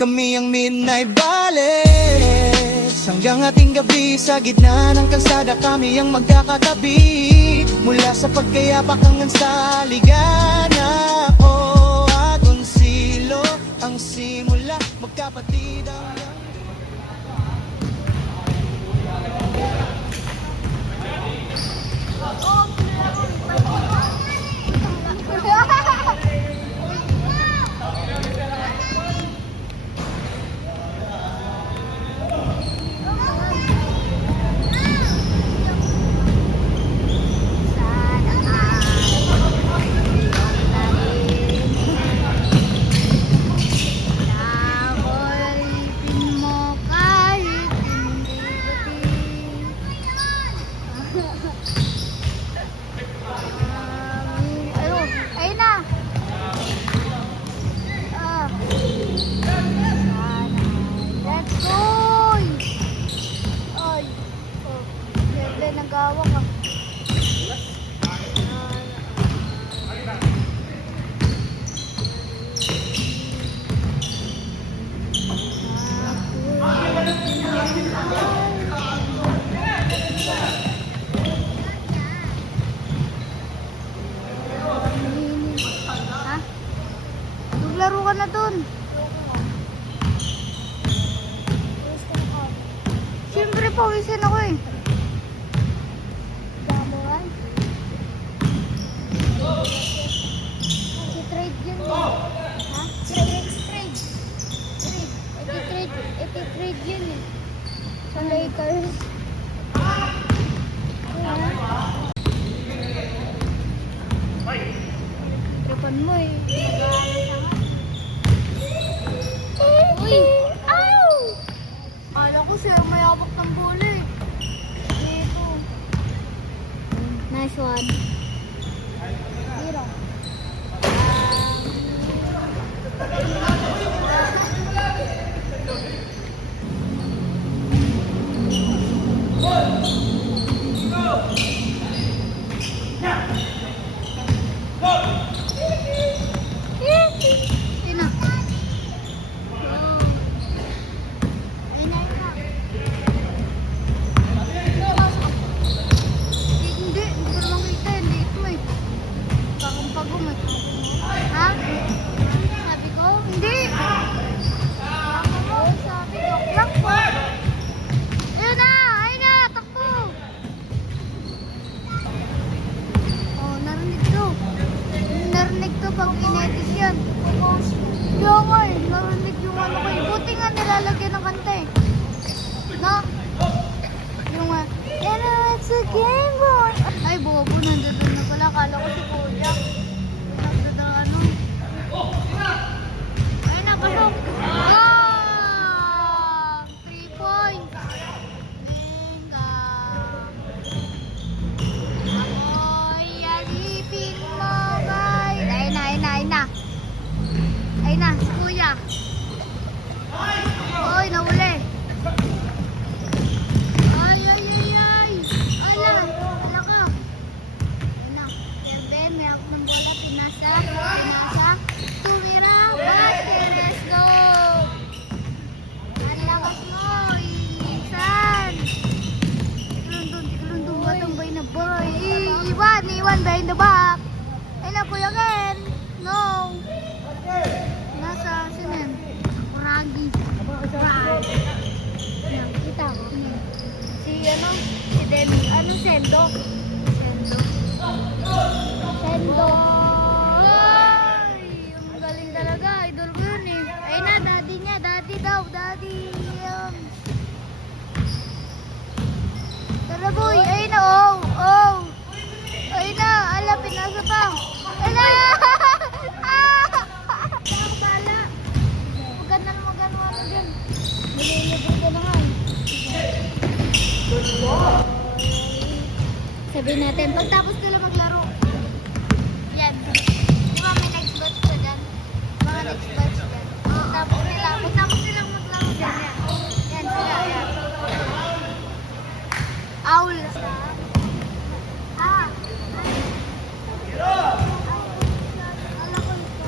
Kami ang Midnight Ballets. Hanggang ating gabi sa gitna ng kalsada, kami ang magkakatabi. Mula sa pagkayapak hanggang sa ligana, o Agon Silo ang simula. Magkapatid ang nagawa ka. Ha? Maglaro ka na dun. Siyempre pawisin ako eh. I-trade yun. Ha? I-trade yun eh. Sa Lakers. Tripan mo eh. Uy! Ow! Kala ko siya may hawak ng bola eh. Dito. Nice one. Zero. Pag inetis yan. Kaya nga eh, narinig yung ano ko eh. Buti nga nilalagyan ng kanta eh. No? Yung it's a Game Boy. Ay, bobo, nandoon na pala. Kala ko si Kuya. Nandoon na ano. Ay, napasok. Ah! 3 points. Venga. Ako'y alipin mo ba? Ay na, si Kuya. Oy, nahuli. Ay. Ala ka. Ay na. Ben, may ako ng bola. Pinasa. Tumira. Let's go. Ang lakas mo. Isan. Ikulundong batambay na boy. Iwan behind the back. Ay na, Kuya Ken. No. Nasa sinin. Kuragi. Kita ko. Si Demi. Ano Sendo? Sendo. Ay, ang galing talaga. Idol ko yun eh. Ay na, daddy niya. Daddy daw. Daddy. Tara boy. Ay na. Oh. Ay na. Ala, pinasa pa. Ala. Sabihin natin, pagtapos nila maglaro. Yan. Di ba may next batch ka dyan? Mga next batch dyan. Pagtapos nila maglaro dyan. Yan sila. Yan. Owl. Ah. Ala ko ito.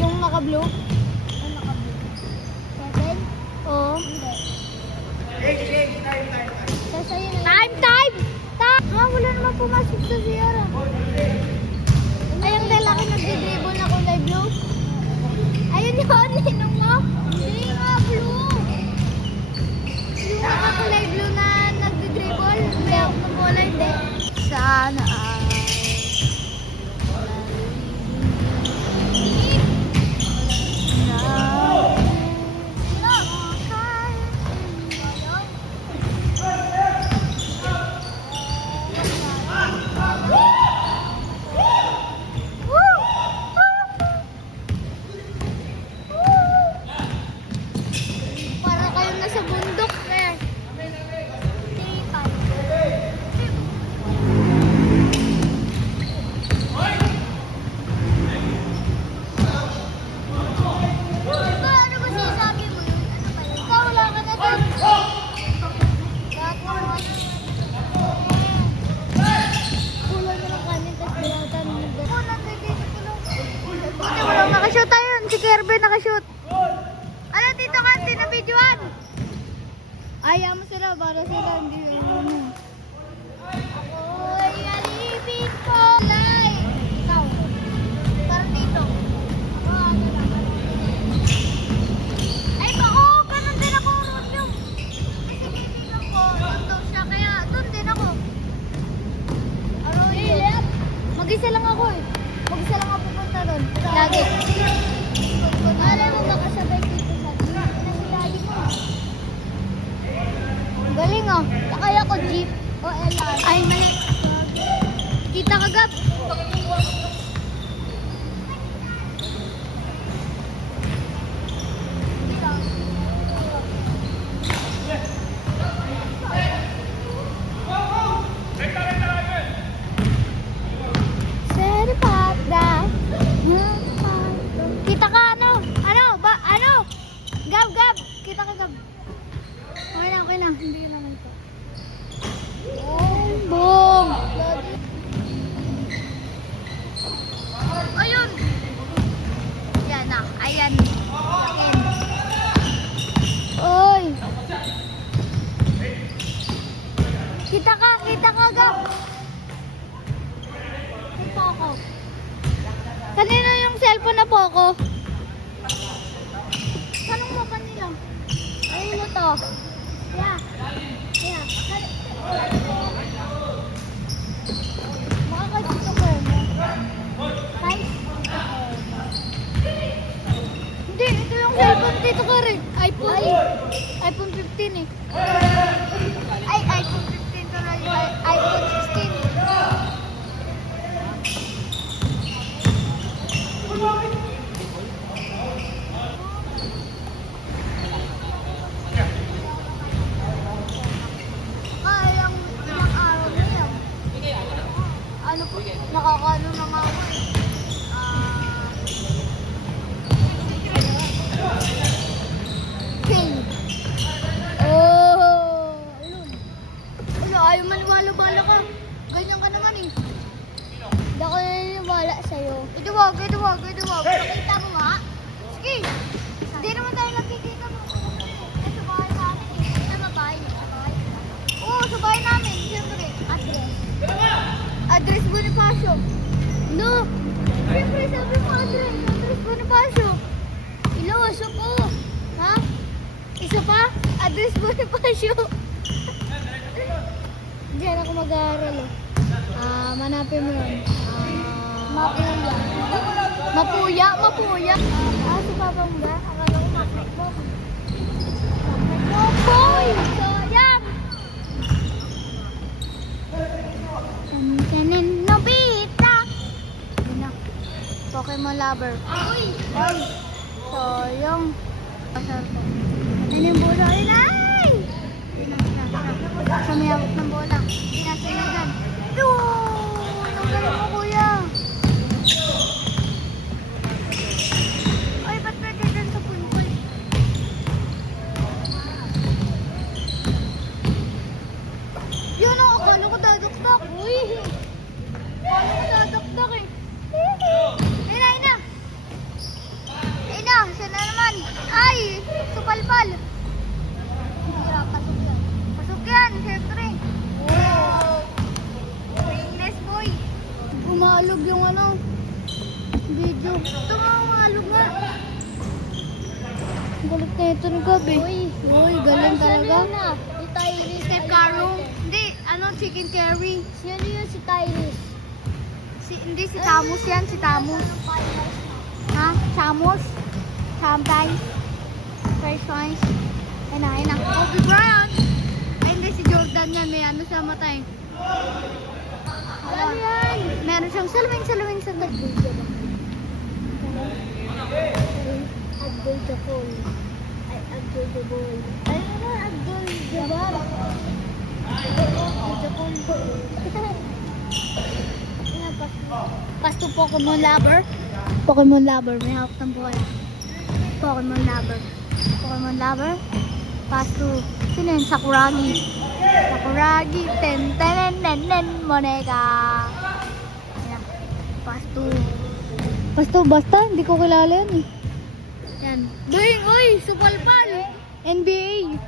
Yung naka-blue? Yung naka-blue. 7? Oo. Time! Time! Ha, wala naman pumasok sa Sierra. Ay, ang lalaki nagdi-dribble na kulay blue. Ayun yun, ninong mo. Hindi nga, blue. Yung nakakulay blue na nagdi-dribble. Hindi ako ng bola, hindi. Sana ay para kayo nasa bundok, eh. Ano ba sinasabi mo? Ikaw wala ka na doon. Kulang na lang kanin tapos bilatan mo. Kulang na dito kulang. Buti walang nakashoot tayo. Si Kirby nakashoot. Ano dito kanti na videoan? Ayaw mo sila para sila hindi. Ako'y alipin ko. Lay. Ikaw. Parang dito. Ako, ano lang. Ay, oo, ganun din ako, Rodyo. Kasi tinitignan ko, nandun siya, kaya doon din ako. Rodyo. Mag-isa lang ako eh. Mag-isa lang ako pupunta doon. Lagi. Alam mo ba kasabay dito sa pinasilayi mo? Galing ah. Sakay ako jeep o LR. Ay, mali. Kita kagab. Kita ka ano? Ano? Ba? Ano? Gab, gab. Kita ka gab. Okay na, okay na. Hindi naman ito. Boom! Ayun! Yan na. Ayan. Ayan. Oy! Kita ka gab. Kita ako. Kanino yung cellphone na Poco? Tanong mo kanila. Ayun mo to. Yeah. Yeah. Makakagito ko yun. Five? Hindi, ito yung cellphone dito ka rin. iPhone. iPhone 15 eh. Ay, iPhone 15 to na iPhone 16. Ilang araw na yan. Ano po? Nakakano na nga ako eh. King. Oh, ayun. Wala, ayaw maniwala-bala ka. Ganyan ka naman eh. Hindi ako naniniwala sa'yo. Ito wag. Nakita mo nga? Sige. Hindi naman tayo nakikita mo. Sa bahay namin eh. Sa bahay niyo. Oo, sa bahay namin. Siyempre, address. Address Bonifacio. No. Siyempre, sabi mo address. Address Bonifacio. Ilaw, aso ko. Ha? Isa pa? Address Bonifacio. Diyan ako mag-aaral eh. Manapin mo yun. Mapuya. Si Papa mo ba? Akala ko mapuya. Boy! Sayang! Kanin Nobita! Yun na. Pokemon lover. Uy! Sayang. Pasal ko. Ano yung bola? Ay! Sumiyawak ng bola. Pinasinagan. Ang galing mo, kuya. Ay, ba't pwede dyan sa punpul? Yun ang akala ko dadakdak. Uy! Akala ko dadakdak eh. Ina. supalpal. Hira, pasok yan. Pasok yan, syempre. Wow. Ringles boy. Umalog yung ano, video. Ito nga, umalog nga. Galit na ito ng gabi. Uy, galing talaga. Si Tyrese. Step Caro. Hindi, ano, chicken curry. Sino yun si Tyrese? Hindi, si Tamus yan, si Tamus. Ha? Tamus? Sometimes. First ones. Ayun na. Kobe Bryant. Ay, hindi, si Jordan yan. May ano sa matay. Ano yan? Meron siyang salwing sa tabi. Abdul Jabbar. Ay, Abdul Jabbar. Ay, ano? Abdul Jabbar. Abdul Jabbar. Pasto Pokemon Lover. Pokemon Lover. May hawak ng bola. Pokemon Lover. Pokemon Lover. Pasto. Sino yun? Sakuragi. Sakuragi. Ten ten ten ten. Moneka. Ayan. Pasto. Pasto. Basta. Hindi ko kilala yun eh. Yan. Doing. Uy. Supalpal. NBA.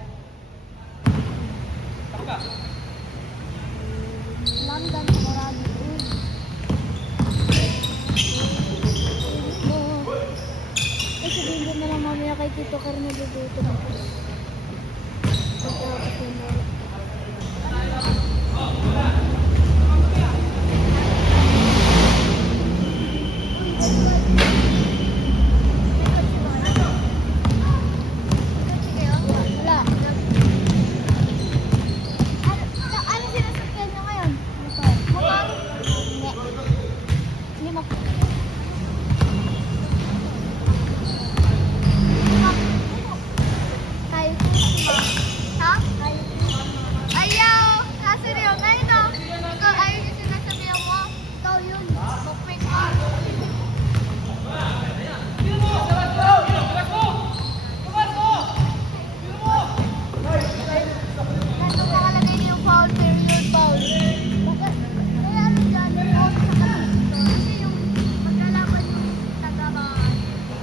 London, Moradi. Ay, sabihin ko na lang mamaya kay Tito Car na luluto na po. Pagkakapit yung bola. Wala. Ano sinasakyan nyo ngayon? Motor? Hindi mo. Tayo. Ha? Ayaw! Kasi rin, ayun o. Ikaw, ayun yung sinasabihan mo. Ikaw yun. Bukpik mo. Nandun nakalagay niyo yung foul, period, foul. Bakit? Kaya ano dyan? Foul sa kanila. Kasi yung maglalaban yung taga-bahay.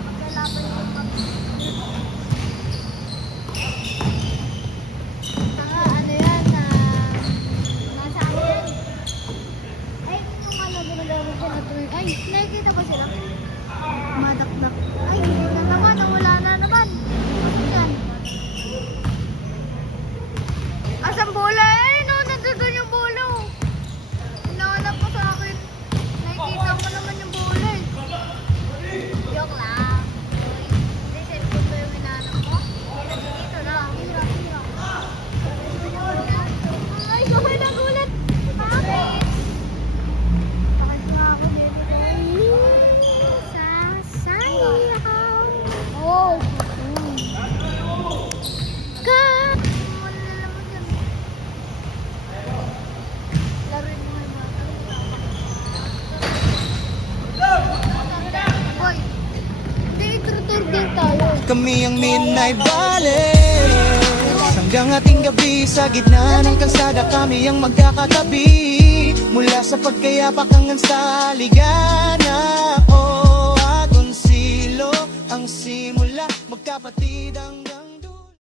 Maglalaban yung Saka ano yan na nasa akin. Ay, yung ano, ginagamit ko na tuwing. Ay, nakikita ko sila. Madakdak. Ay, hindi na naman. Wala na naman. Ano yan? Asang bola? Eh, no, nandun yung bola. Hinahanap ko sa akin. Nakikita ko naman yung bola eh. Joke lang. Hindi, cellphone ko yung hinahanap ko. Dito na. Hira. Ay, gawin na gulat. Bakit? Bakit nga ako dito? Sasayaw. Oh. Ka! Ano na naman yan? Laruin mo yung mga. Hoy. Hindi, turtur tayo. Kami ang Midnight Valley. Hanggang ating gabi sa gitna ng kalsada kami ang magkakatabi. Mula sa pagkayapak hanggang sa ligana. O, Agoncillo ang sim